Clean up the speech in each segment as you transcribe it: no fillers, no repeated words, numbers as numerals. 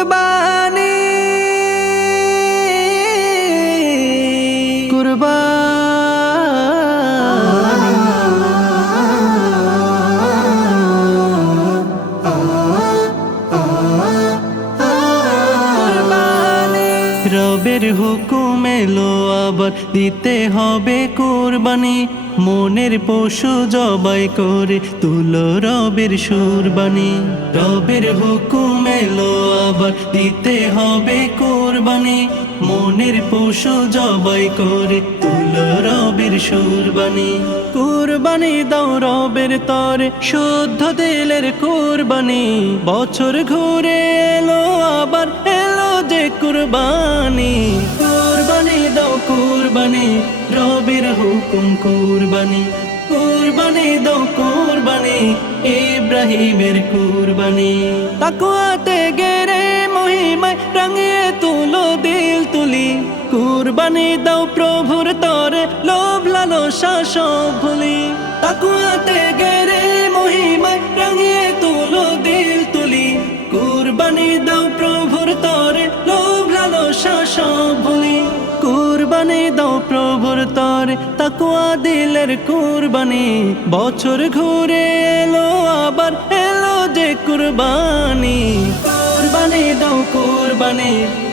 কুরবানি কুরবানি রবের হুকুম এলো আবার দিতে হবে কুরবানি মনের পশু জবাই করে তুলো রবের সুরবানি রবের হুকুম এলো আবার দিতে হবে কুরবানি মনের পশু জবাই করে তুলো রবের সুরবানি কুরবানি দাও রবের তরে শুদ্ধ দিলের কুরবানি বছর ঘুরে এলো আবার এলো যে কুরবানি কুরবানি দাও কুরবানি রবের হুকুম কুরবানি কুরবানি দাও কুরবানি ইব্রাহিমের কুরবানি তাকওয়াতে গেরে মহিমায় রাঙিয়ে তুলো দিল তুলি কুরবানি দাও প্রভুর তরে লোভ লালসা সব ভুলি তাকওয়াতে গেরে মহিমায় রাঙিয়ে তুলো দিল তুলি কুরবানি দাও প্রভুর তরে লোভ লালসা সব ভুলি কুরবানি দাও প্রভুর তরে তাকওয়া দিলের কুরবানি বছর ঘুরে এলো আবার এলো যে কুরবানি কুরবানি দাও কুরবানি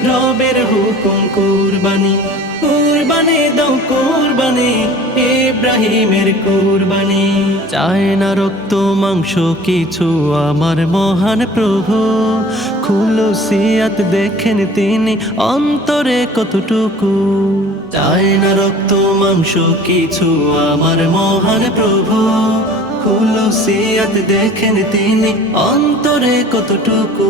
রবের হুকুম কুরবানি কুরবানি দাও কুরবানি ইব্রাহিমের কুরবানি চায় না রক্ত মাংস কিছু আমার মহান প্রভু খুলুসিয়াত দেখেন তিনি অন্তরে কতটুকু চায় না রক্ত মাংস কিছু আমার মহান প্রভু খুলুসিয়াত দেখেন তিনি অন্তরে কতটুকু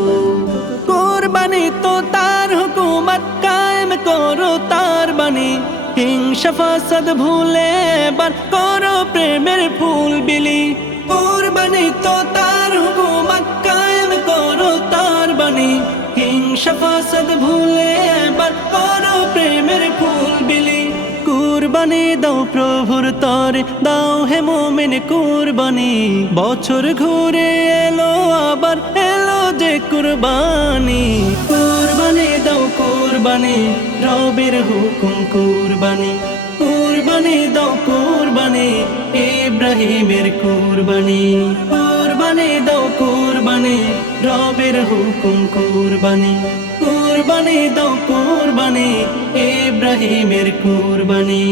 কুরবানি তো তার হুকুমত কায়েম করো তার বাণী হিংসা ফাসাদ ভুলে এবার করো প্রেমের ফুল বিলি কুরবানি তো তার হুকুমত কায়েম করো তার বাণী হিংসা ফাসাদ ভুলে এবার করো প্রেমের ফুল বিলি কুরবানি দাও প্রভুর তরে দাও হে মুমিন কুরবানি বছর ঘুরে এলো আবার এলো যে কুরবানি কুরবানি দাও কুরবানি রবের হুকুম কুরবানি কুরবানি দাও কুরবানি ইব্রাহিমের কুরবানি কুরবানি দাও কুরবানি রবের হুকুম কুরবানি কুরবানি দাও কুরবানি ইব্রাহিমের কুরবানি।